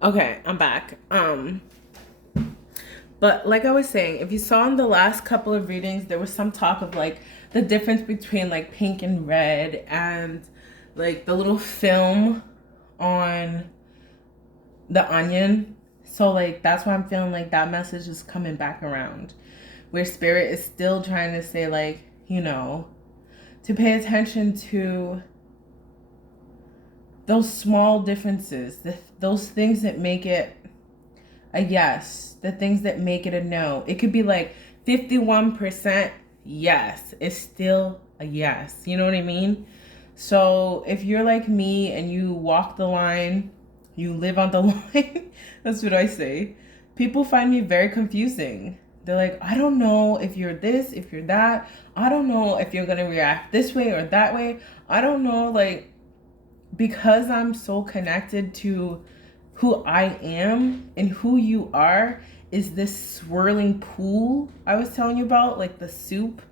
Okay, I'm back. But like I was saying, if you saw in the last couple of readings, there was some talk of like the difference between like pink and red and like the little film on the onion. So like that's why I'm feeling like that message is coming back around. Where spirit is still trying to say like, to pay attention to those small differences, those things that make it a yes, the things that make it a no. It could be like 51% yes, it's still a yes. You know what I mean? So if you're like me and you walk the line, you live on the line, that's what I say. People find me very confusing. They're like, I don't know if you're this, if you're that. I don't know if you're going to react this way or that way. I don't know. Like, because I'm so connected to who I am and who you are is this swirling pool I was telling you about, like the soup.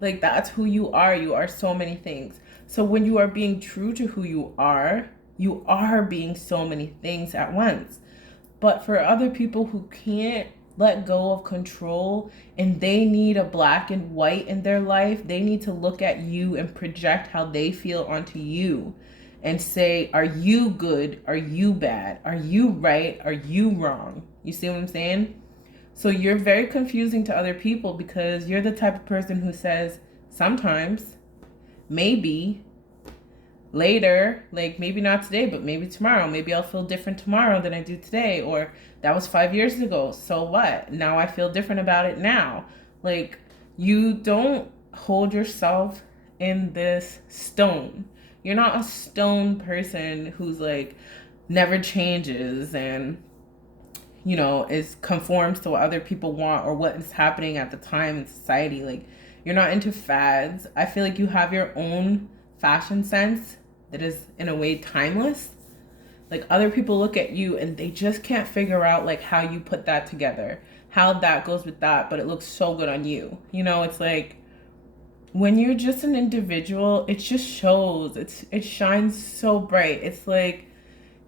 Like that's who you are. You are so many things. So when you are being true to who you are being so many things at once. But for other people who can't let go of control and they need a black and white in their life, they need to look at you and project how they feel onto you and say, are you good? Are you bad? Are you right? Are you wrong? You see what I'm saying? So you're very confusing to other people because you're the type of person who says, sometimes, maybe, later, like maybe not today, but maybe tomorrow. Maybe I'll feel different tomorrow than I do today. Or that was 5 years ago. So what? Now I feel different about it now. Like, you don't hold yourself in this stone. You're not a stone person who's like never changes and is conforms to what other people want or what is happening at the time in society. Like, you're not into fads. I feel like you have your own fashion sense that is in a way timeless. Like, other people look at you and they just can't figure out like how you put that together, how that goes with that, but it looks so good on you. It's like when you're just an individual, it just shows. It shines so bright. It's like,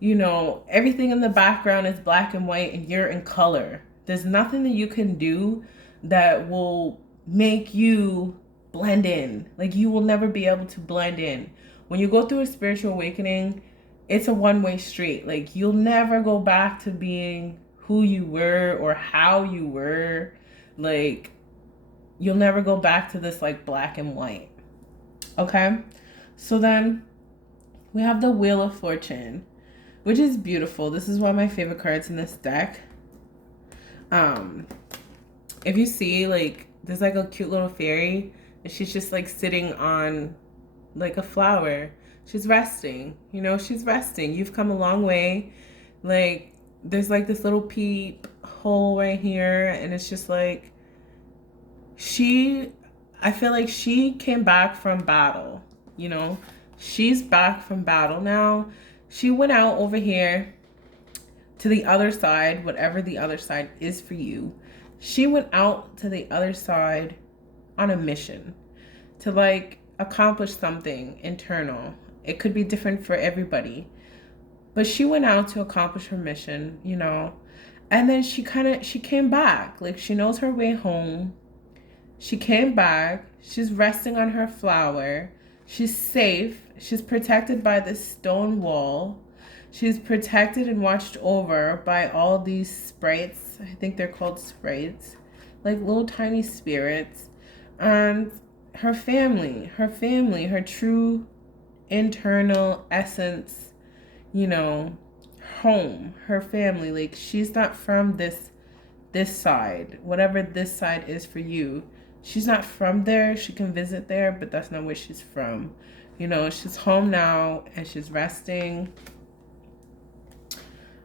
everything in the background is black and white and you're in color. There's nothing that you can do that will make you blend in. Like, you will never be able to blend in. When you go through a spiritual awakening, it's a one-way street. Like, you'll never go back to being who you were or how you were. Like, you'll never go back to this like black and white. Okay? So then we have the Wheel of Fortune, which is beautiful. This is one of my favorite cards in this deck. Um, if you see, like, there's like a cute little fairy, and she's just like sitting on like a flower. She's resting. She's resting. You've come a long way. Like, there's like this little peep hole right here, and it's just like she. I feel like she came back from battle. You know, she's back from battle now. She went out over here to the other side, whatever the other side is for you. She went out to the other side on a mission to like accomplish something internal. It could be different for everybody, but she went out to accomplish her mission. And then she came back. Like, she knows her way home. She came back. She's resting on her flower. She's safe. She's protected by this stone wall. She's protected and watched over by all these sprites. I think they're called sprites, like little tiny spirits. And her true internal essence, you know, home, her family. Like, she's not from this side, whatever this side is for you. She's not from there. She can visit there, but that's not where she's from. She's home now and she's resting.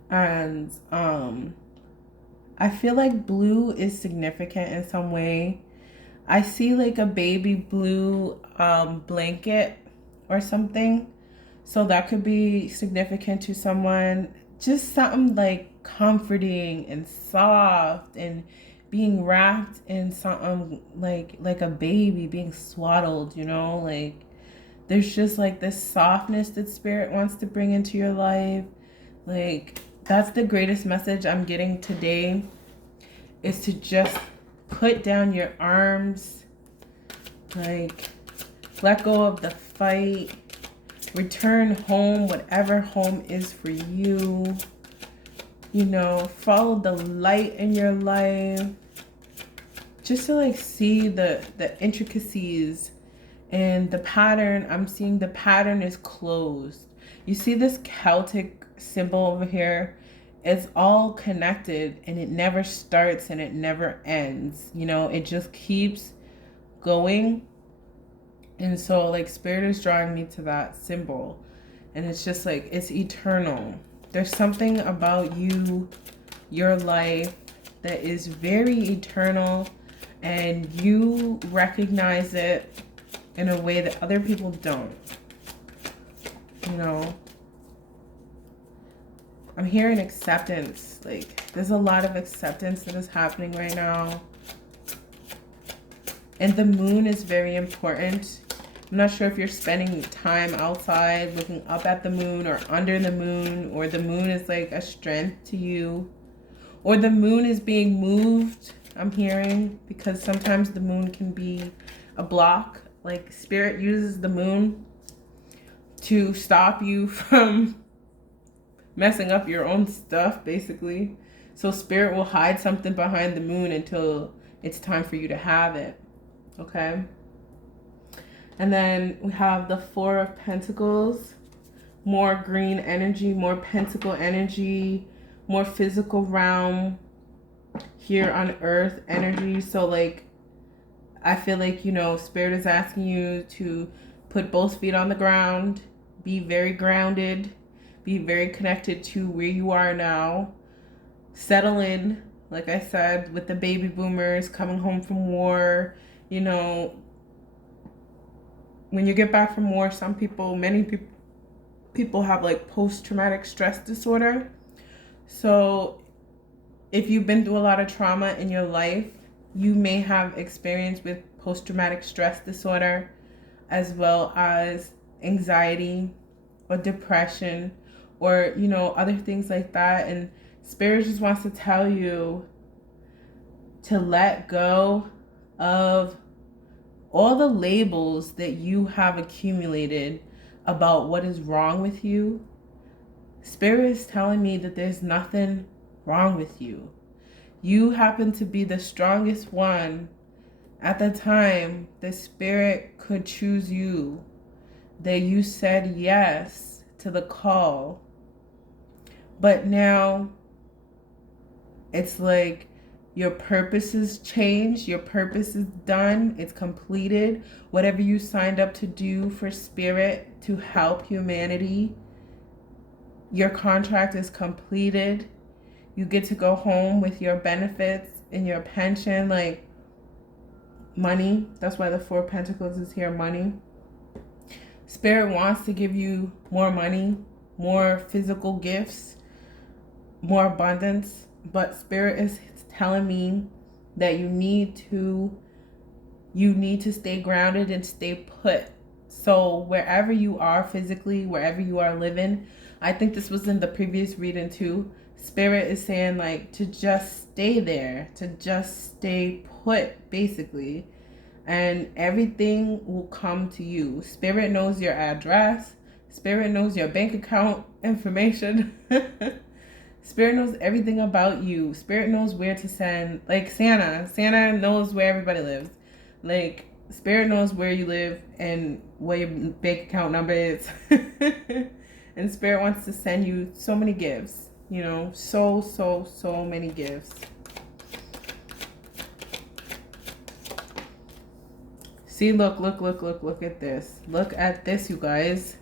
And I feel like blue is significant in some way. I see like a baby blue blanket or something. So that could be significant to someone. Just something like comforting and soft and being wrapped in something like a baby being swaddled. Like, there's just like this softness that spirit wants to bring into your life. Like, That's the greatest message I'm getting today, is to just put down your arms, like let go of the fight, return home, whatever home is for you. You know, follow the light in your life, just to like see the intricacies and the pattern. I'm seeing the pattern is closed. You see this Celtic symbol over here? It's all connected, and it never starts and it never ends. You know, it just keeps going. And so like Spirit is drawing me to that symbol, and it's just like it's eternal. There's something about you, your life, that is very eternal, and you recognize it in a way that other people don't. You know, I'm hearing acceptance. Like there's a lot of acceptance that is happening right now. And the moon is very important. I'm not sure if you're spending time outside looking up at the moon or under the moon, or the moon is like a strength to you, or the moon is being moved, I'm hearing, because sometimes the moon can be a block. Like Spirit uses the moon to stop you from messing up your own stuff, basically. So Spirit will hide something behind the moon until it's time for you to have it. Okay? And then we have the Four of Pentacles, more green energy, more pentacle energy, more physical realm here on earth energy. So like, I feel like, you know, Spirit is asking you to put both feet on the ground, be very grounded, be very connected to where you are now, settle in, like I said, with the baby boomers coming home from war. You know, when you get back from war, many people have like post-traumatic stress disorder. So if you've been through a lot of trauma in your life, you may have experience with post-traumatic stress disorder, as well as anxiety or depression, or, you know, other things like that. And Spirit just wants to tell you to let go of all the labels that you have accumulated about what is wrong with you. Spirit is telling me that there's nothing wrong with you. You happen to be the strongest one at the time that Spirit could choose you, that you said yes to the call. But now it's like your purpose is changed, your purpose is done, it's completed. Whatever you signed up to do for Spirit to help humanity, your contract is completed. You get to go home with your benefits and your pension, like money. That's why the Four of Pentacles is here, money. Spirit wants to give you more money, more physical gifts, more abundance. But Spirit is telling me that you need to stay grounded and stay put. So wherever you are physically, wherever you are living, I think this was in the previous reading too, Spirit is saying like to just stay there, to just stay put, basically, and everything will come to you. Spirit knows your address. Spirit knows your bank account information. Spirit knows everything about you. Spirit knows where to send, like Santa. Santa knows where everybody lives. Like, Spirit knows where you live and what your bank account number is. And Spirit wants to send you so many gifts. You know, so many gifts. See, look at this. Look at this, you guys.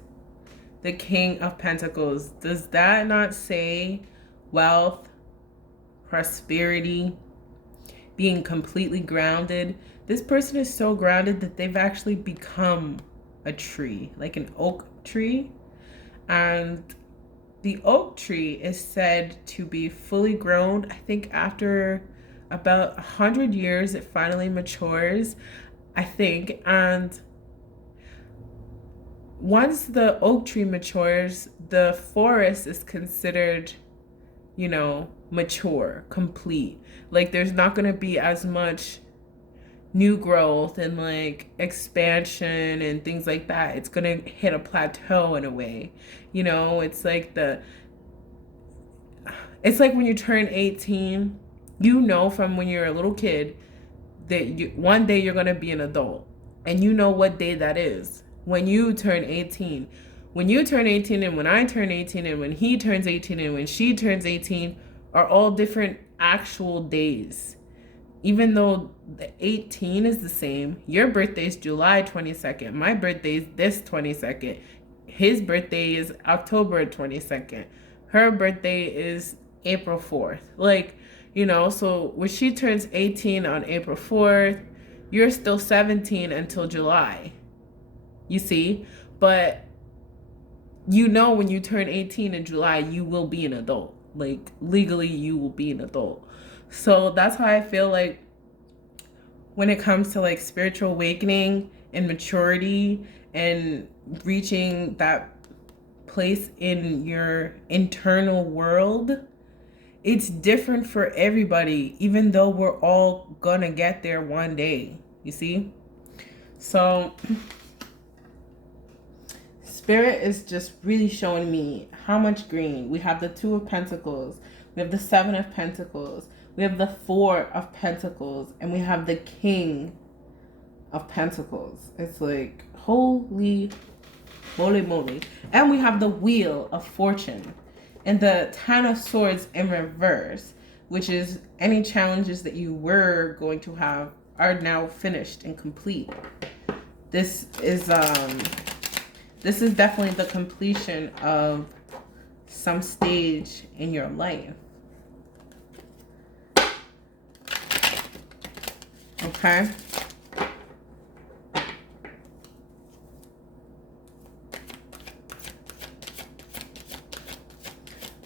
The King of Pentacles. Does that not say wealth, prosperity, being completely grounded? This person is so grounded that they've actually become a tree, like an oak tree. And the oak tree is said to be fully grown. I think after about 100 years, it finally matures, I think. And once the oak tree matures, the forest is considered mature, complete. Like there's not going to be as much new growth and like expansion and things like that. It's going to hit a plateau in a way. It's like when you turn 18, from when you're a little kid that one day you're going to be an adult, and you know what day that is when you turn 18. When you turn 18 and when I turn 18 and when he turns 18 and when she turns 18 are all different actual days. Even though the 18 is the same, your birthday is July 22nd. My birthday is this 22nd. His birthday is October 22nd. Her birthday is April 4th. So when she turns 18 on April 4th, you're still 17 until July. You see? But when you turn 18 in July, you will be an adult. Like legally, you will be an adult. So that's how I feel like when it comes to like spiritual awakening and maturity and reaching that place in your internal world, it's different for everybody, even though we're all gonna get there one day. You see? So Spirit is just really showing me how much green. We have the Two of Pentacles. We have the Seven of Pentacles. We have the Four of Pentacles. And we have the King of Pentacles. It's like, holy moly. And we have the Wheel of Fortune. And the Ten of Swords in reverse, which is any challenges that you were going to have are now finished and complete. This is definitely the completion of some stage in your life. Okay?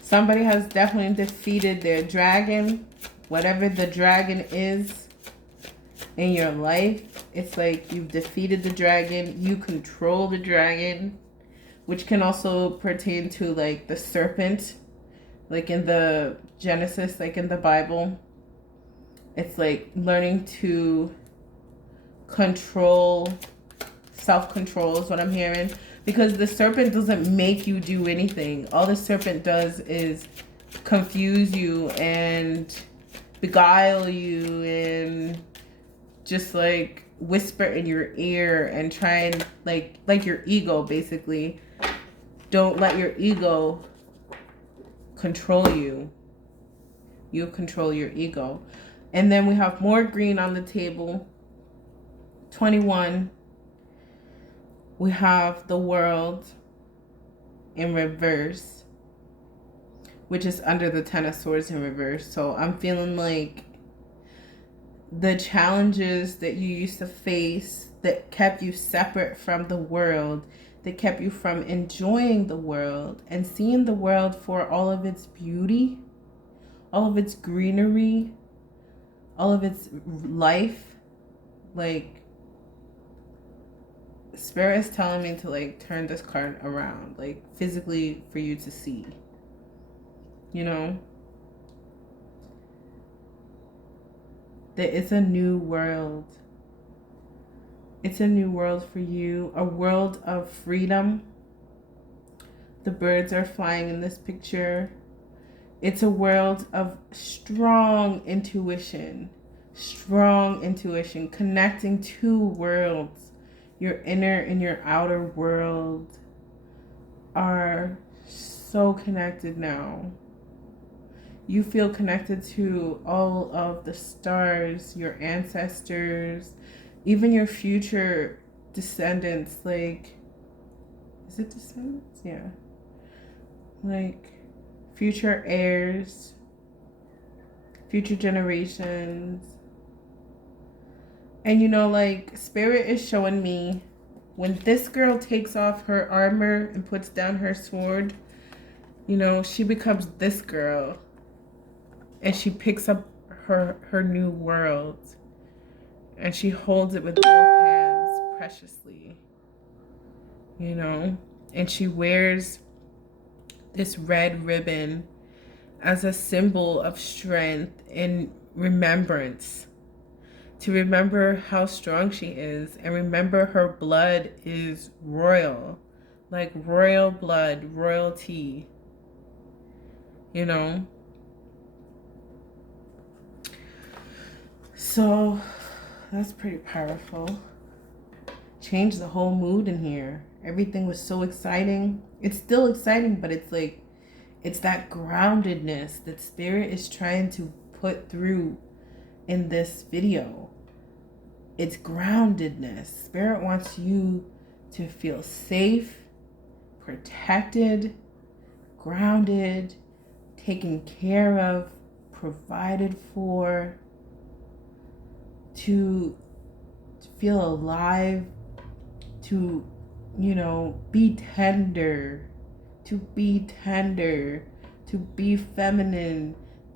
Somebody has definitely defeated their dragon. Whatever the dragon is in your life, it's like you've defeated the dragon. You control the dragon, which can also pertain to like the serpent, like in the Genesis, like in the Bible. It's like learning to control, self-control is what I'm hearing. Because the serpent doesn't make you do anything. All the serpent does is confuse you and beguile you and just like whisper in your ear and try and like your ego, basically. Don't let your ego control you. You control your ego. And then we have more green on the table. 21. We have the World in reverse, which is under the Ten of Swords in reverse. So I'm feeling like the challenges that you used to face that kept you separate from the world, that kept you from enjoying the world and seeing the world for all of its beauty, all of its greenery, all of its life. Like, Spirit is telling me to like turn this card around, like physically for you to see. That it's a new world. It's a new world for you, a world of freedom. The birds are flying in this picture. It's a world of strong intuition, connecting two worlds. Your inner and your outer world are so connected now. You feel connected to all of the stars, your ancestors, even your future descendants. Like, is it descendants? Yeah. Like, future heirs, future generations. And like, Spirit is showing me when this girl takes off her armor and puts down her sword, she becomes this girl. And she picks up her new world. And she holds it with both hands preciously. And she wears this red ribbon as a symbol of strength and remembrance, to remember how strong she is, and remember her blood is royal, like royal blood, royalty, you know? So that's pretty powerful. Changed the whole mood in here. Everything was so exciting. It's still exciting, but it's like, it's that groundedness that Spirit is trying to put through in this video. It's groundedness. Spirit wants you to feel safe, protected, grounded, taken care of, provided for, to feel alive, to, you know, be tender, to be feminine,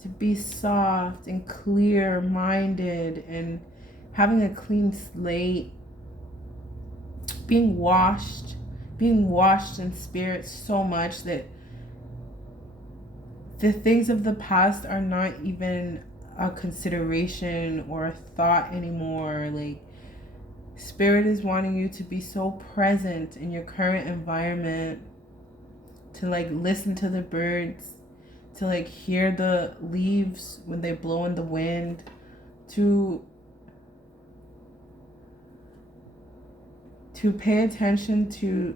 to be soft and clear minded, and having a clean slate, being washed in spirit so much that the things of the past are not even a consideration or a thought anymore. Like, Spirit is wanting you to be so present in your current environment, to like listen to the birds, to like hear the leaves when they blow in the wind, to pay attention to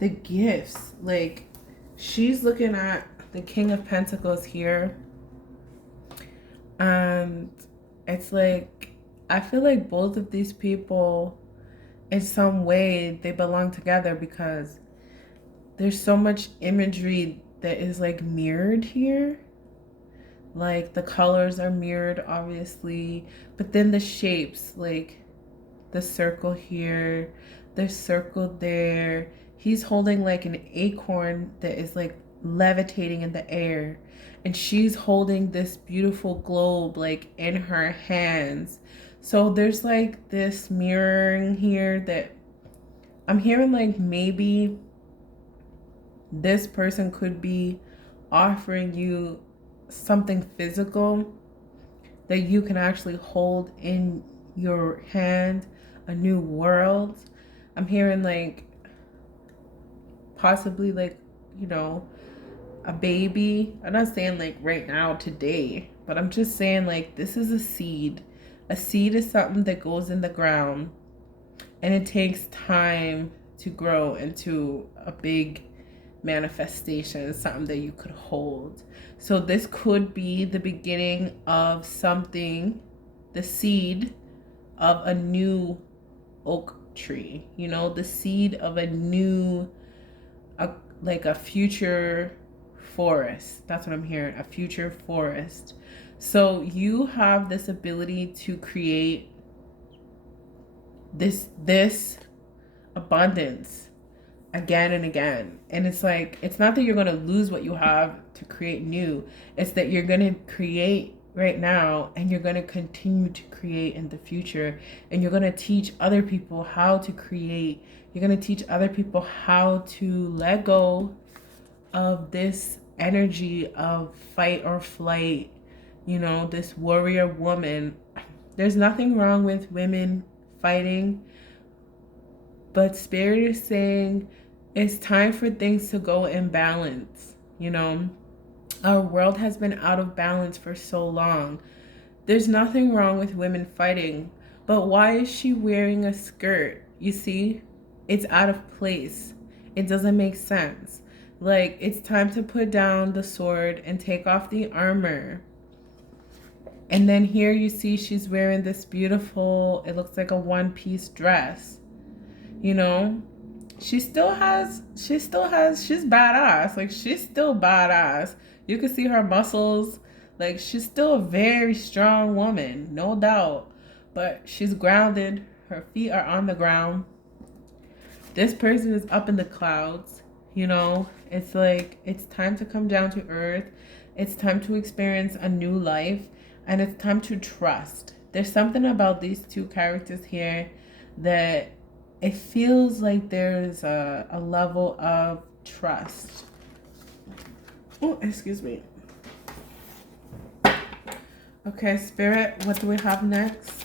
the gifts. Like, she's looking at the King of Pentacles here, and it's like, I feel like both of these people, in some way, they belong together, because there's so much imagery that is like mirrored here. Like, the colors are mirrored, obviously, but then the shapes, like the circle here, the circle there. He's holding like an acorn that is like levitating in the air, and she's holding this beautiful globe like in her hands. So there's like this mirroring here that I'm hearing, like maybe this person could be offering you something physical that you can actually hold in your hand, a new world. I'm hearing like possibly like, you know, a baby. I'm not saying like right now, today, but I'm just saying like this is a seed. A seed is something that goes in the ground, and it takes time to grow into a big manifestation, something that you could hold. So this could be the beginning of something, the seed of a new oak tree, you know, the seed of a new, like a future forest. That's what I'm hearing, a future forest. So you have this ability to create this abundance again and again. And it's like, it's not that you're going to lose what you have to create new. It's that you're going to create right now, and you're going to continue to create in the future, and you're going to teach other people how to create. You're going to teach other people how to let go of this energy of fight or flight, you know, this warrior woman. There's nothing wrong with women fighting, but Spirit is saying it's time for things to go in balance. You know, our world has been out of balance for so long. There's nothing wrong with women fighting, but why is she wearing a skirt? You see, it's out of place. It doesn't make sense. Like, it's time to put down the sword and take off the armor. And then here you see she's wearing this beautiful, it looks like a one-piece dress. You know, she's badass. Like, she's still badass. You can see her muscles. Like, she's still a very strong woman, no doubt. But she's grounded. Her feet are on the ground. This person is up in the clouds. You know, it's like, it's time to come down to earth. It's time to experience a new life. And it's time to trust. There's something about these two characters here that it feels like there's a level of trust. Oh, excuse me. Okay, Spirit, what do we have next?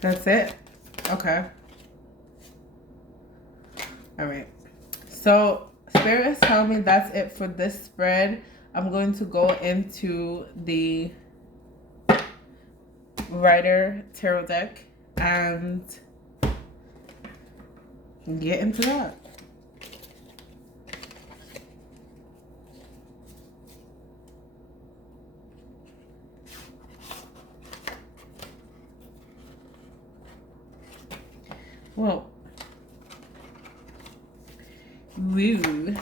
That's it? Okay. All right. So, Spirit is telling me that's it for this spread. I'm going to go into the Rider Tarot deck and get into that. Whoa. Woo.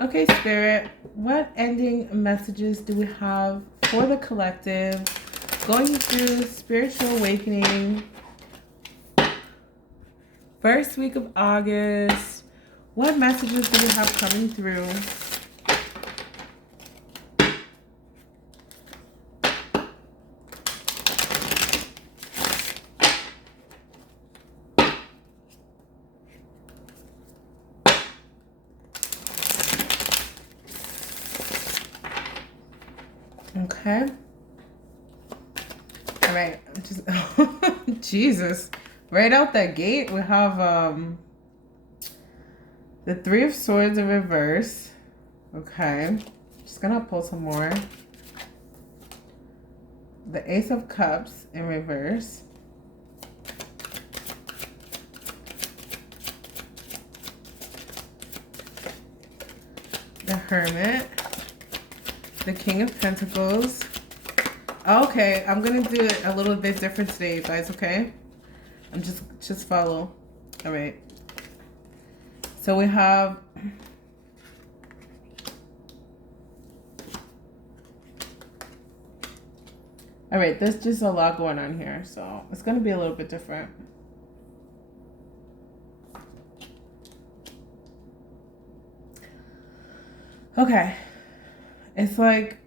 Okay, Spirit, what ending messages do we have for the collective going through spiritual awakening? First week of August. What messages do we have coming through? Okay. All right. Just Jesus. Right out that gate, we have the Three of Swords in reverse. Okay. Just gonna pull some more. The Ace of Cups in reverse. The Hermit. The King of Pentacles. Okay, I'm gonna do it a little bit different today, you guys, okay? I'm just follow. All right. So we have all right, there's just a lot going on here, so it's gonna be a little bit different. Okay. It's like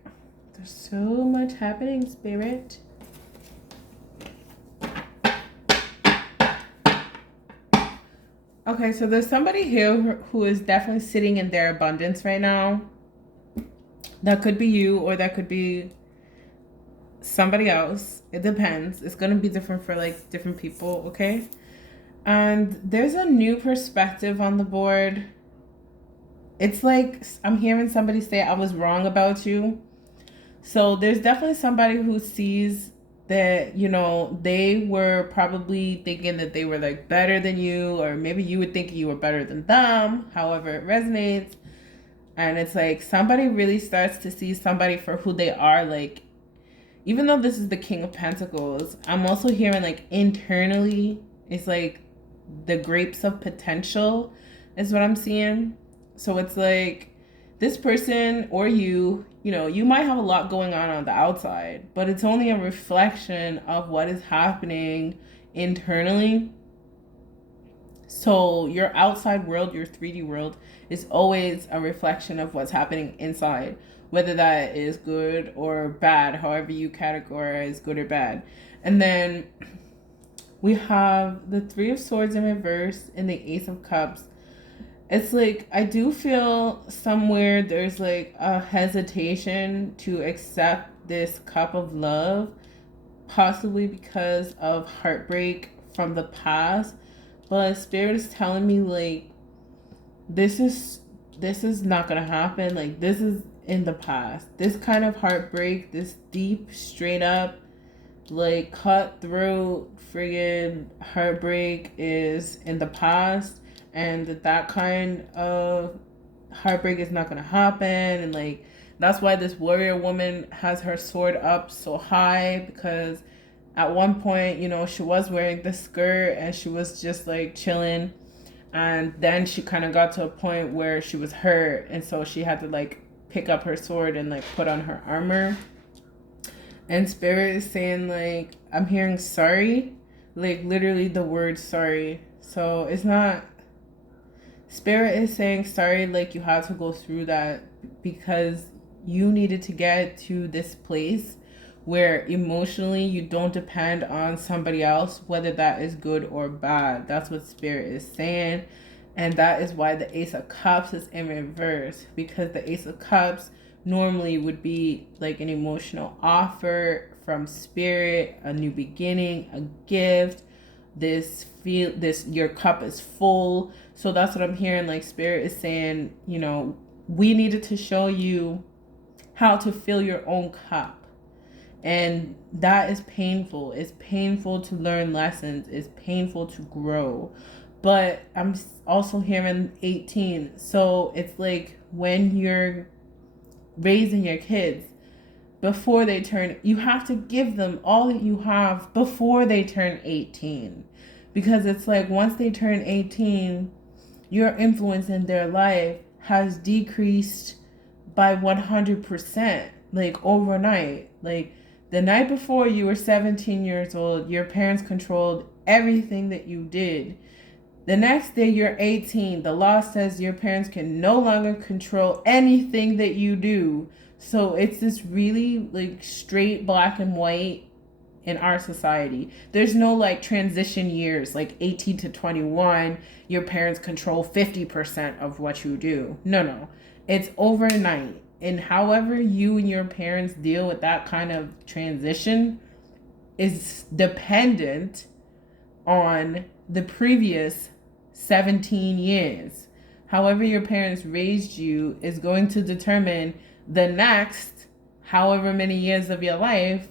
there's so much happening, Spirit. Okay, so there's somebody here who is definitely sitting in their abundance right now. That could be you, or that could be somebody else. It depends. It's going to be different for like different people, okay? And there's a new perspective on the board. It's like I'm hearing somebody say I was wrong about you. So there's definitely somebody who sees that, you know, they were probably thinking that they were like better than you, or maybe you would think you were better than them, however it resonates. And it's like somebody really starts to see somebody for who they are. Like, even though this is the King of Pentacles, I'm also hearing like internally, it's like the grapes of potential is what I'm seeing. So it's like this person or you know, you might have a lot going on the outside, but it's only a reflection of what is happening internally. So your outside world, your 3D world, is always a reflection of what's happening inside, whether that is good or bad, however you categorize good or bad. And then we have the Three of Swords in reverse and the Ace of Cups. It's like I do feel somewhere there's like a hesitation to accept this cup of love, possibly because of heartbreak from the past. But Spirit is telling me like this is not gonna happen. Like this is in the past. This kind of heartbreak, this deep, straight up, like cutthroat friggin' heartbreak is in the past, and that kind of heartbreak is not gonna happen. And like that's why this warrior woman has her sword up so high, because at one point, you know, she was wearing the skirt and she was just like chilling, and then she kind of got to a point where she was hurt, and so she had to like pick up her sword and like put on her armor. And Spirit is saying like I'm hearing sorry, like literally the word sorry. So it's not, Spirit is saying sorry, like you had to go through that because you needed to get to this place where emotionally you don't depend on somebody else, whether that is good or bad. That's what Spirit is saying. And that is why the Ace of Cups is in reverse, because the Ace of Cups normally would be like an emotional offer from Spirit, a new beginning, a gift. This your cup is full. So that's what I'm hearing. Like Spirit is saying, you know, we needed to show you how to fill your own cup. And that is painful. It's painful to learn lessons. It's painful to grow. But I'm also hearing 18. So it's like when you're raising your kids, before they turn, you have to give them all that you have before they turn 18. Because it's like once they turn 18, your influence in their life has decreased by 100%, like overnight. Like the night before you were 17 years old, your parents controlled everything that you did. The next day you're 18, the law says your parents can no longer control anything that you do. So it's this really like straight black and white in our society. There's no like transition years, like 18 to 21, your parents control 50% of what you do. No. It's overnight. And however you and your parents deal with that kind of transition is dependent on the previous 17 years. However your parents raised you is going to determine the next however many years of your life,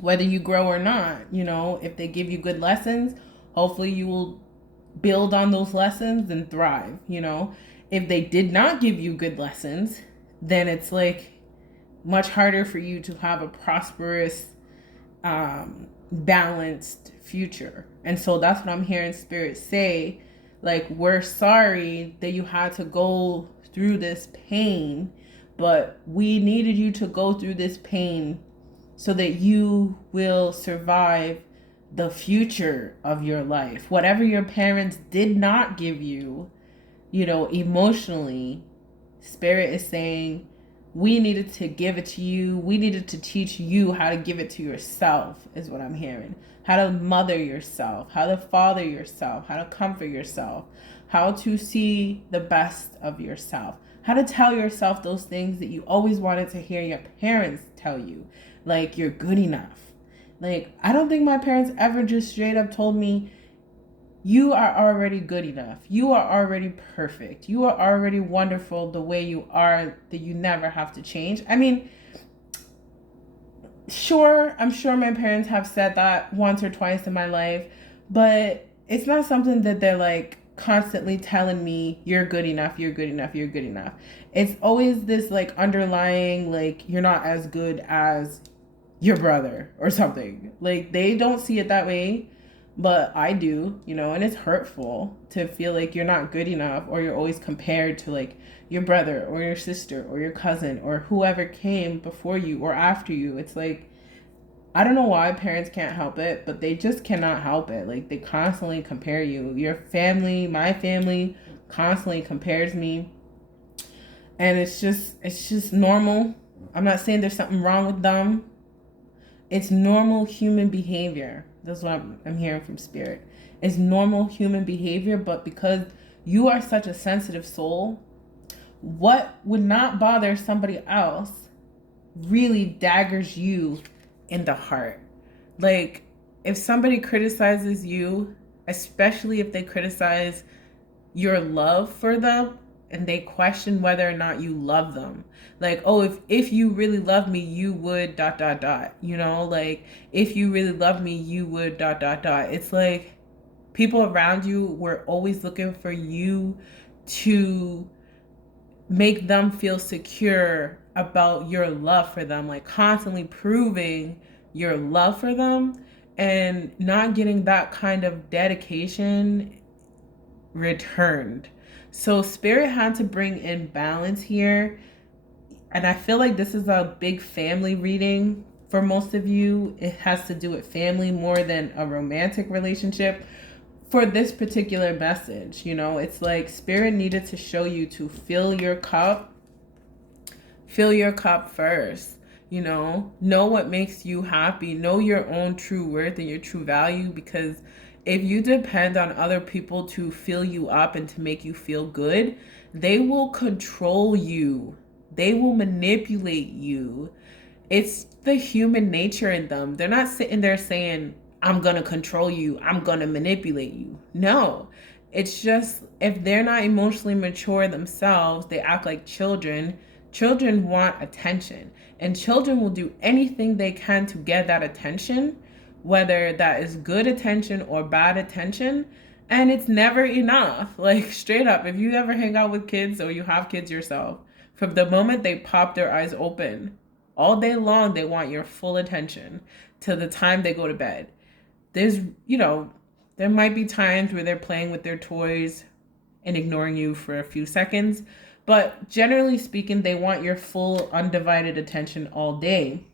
whether you grow or not. You know, if they give you good lessons, hopefully you will build on those lessons and thrive. You know, if they did not give you good lessons, then it's like much harder for you to have a prosperous, balanced future. And so that's what I'm hearing Spirit say. Like, we're sorry that you had to go through this pain, but we needed you to go through this pain so that you will survive the future of your life. Whatever your parents did not give you, you know, emotionally, Spirit is saying, we needed to give it to you. We needed to teach you how to give it to yourself, is what I'm hearing. How to mother yourself, how to father yourself, how to comfort yourself, how to see the best of yourself, how to tell yourself those things that you always wanted to hear your parents tell you, like you're good enough. Like, I don't think my parents ever just straight up told me, you are already good enough. You are already perfect. You are already wonderful the way you are, that you never have to change. I mean, sure, I'm sure my parents have said that once or twice in my life, but it's not something that they're like constantly telling me, you're good enough, you're good enough, you're good enough. It's always this like underlying, like, you're not as good as your brother or something. Like, they don't see it that way, but I do, you know, and it's hurtful to feel like you're not good enough, or you're always compared to like your brother or your sister or your cousin or whoever came before you or after you. It's like, I don't know why parents can't help it, but they just cannot help it. Like, they constantly compare you. Your family, my family constantly compares me. And it's just normal. I'm not saying there's something wrong with them. It's normal human behavior. That's what I'm hearing from Spirit. It's normal human behavior, but because you are such a sensitive soul, what would not bother somebody else really daggers you in the heart. Like, if somebody criticizes you, especially if they criticize your love for them and they question whether or not you love them, like, oh, if you really love me, you would ... you know, like, if you really love me, you would ... It's like people around you were always looking for you to make them feel secure about your love for them, like constantly proving your love for them, and not getting that kind of dedication returned. So Spirit had to bring in balance here. And I feel like this is a big family reading for most of you. It has to do with family more than a romantic relationship for this particular message. You know, it's like Spirit needed to show you to fill your cup first. Know what makes you happy, know your own true worth and your true value, because if you depend on other people to fill you up and to make you feel good, they will control you, they will manipulate you. It's the human nature in them. They're not sitting there saying, I'm gonna control you, I'm gonna manipulate you. No, it's just if they're not emotionally mature themselves, they act like children. Children want attention, and children will do anything they can to get that attention, whether that is good attention or bad attention. And it's never enough. Like, straight up, if you ever hang out with kids or you have kids yourself, from the moment they pop their eyes open, all day long, they want your full attention till the time they go to bed. There's, there might be times where they're playing with their toys and ignoring you for a few seconds, but generally speaking, they want your full undivided attention all day.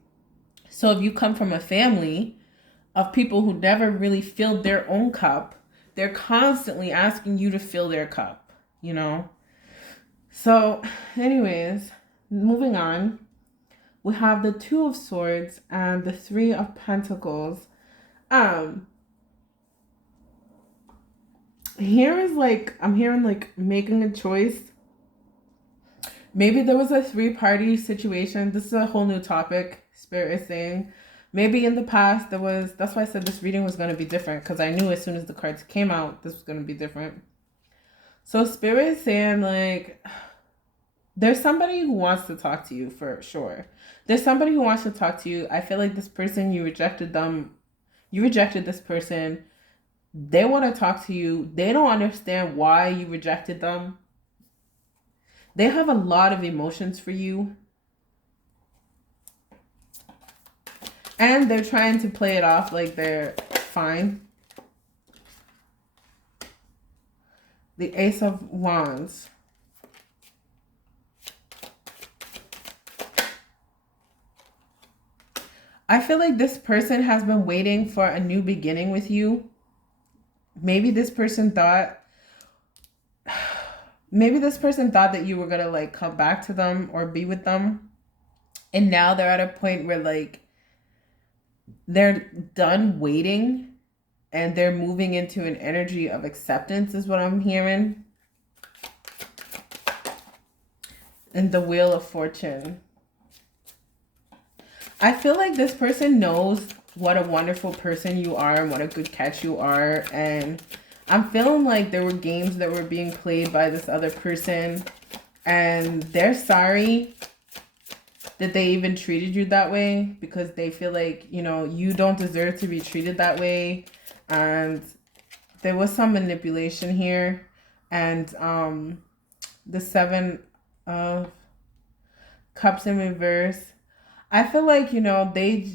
So if you come from a family of people who never really filled their own cup, they're constantly asking you to fill their cup. So, anyways, moving on, we have the Two of Swords and the Three of Pentacles. Here is like, I'm hearing like making a choice. Maybe there was a 3-party situation. This is a whole new topic, Spirit is saying. Maybe in the past there was, that's why I said this reading was going to be different, because I knew as soon as the cards came out, this was going to be different. So Spirit is saying like, there's somebody who wants to talk to you for sure. There's somebody who wants to talk to you. I feel like this person, you rejected them. You rejected this person. They want to talk to you. They don't understand why you rejected them. They have a lot of emotions for you. And they're trying to play it off like they're fine. The Ace of Wands. I feel like this person has been waiting for a new beginning with you. Maybe this person thought that you were going to like come back to them or be with them. And now they're at a point where like they're done waiting and they're moving into an energy of acceptance is what I'm hearing. And the Wheel of Fortune. I feel like this person knows what a wonderful person you are and what a good catch you are. And I'm feeling like there were games that were being played by this other person. And they're sorry that they even treated you that way, because they feel like, you don't deserve to be treated that way. And there was some manipulation here. And the Seven of Cups in reverse. I feel like, they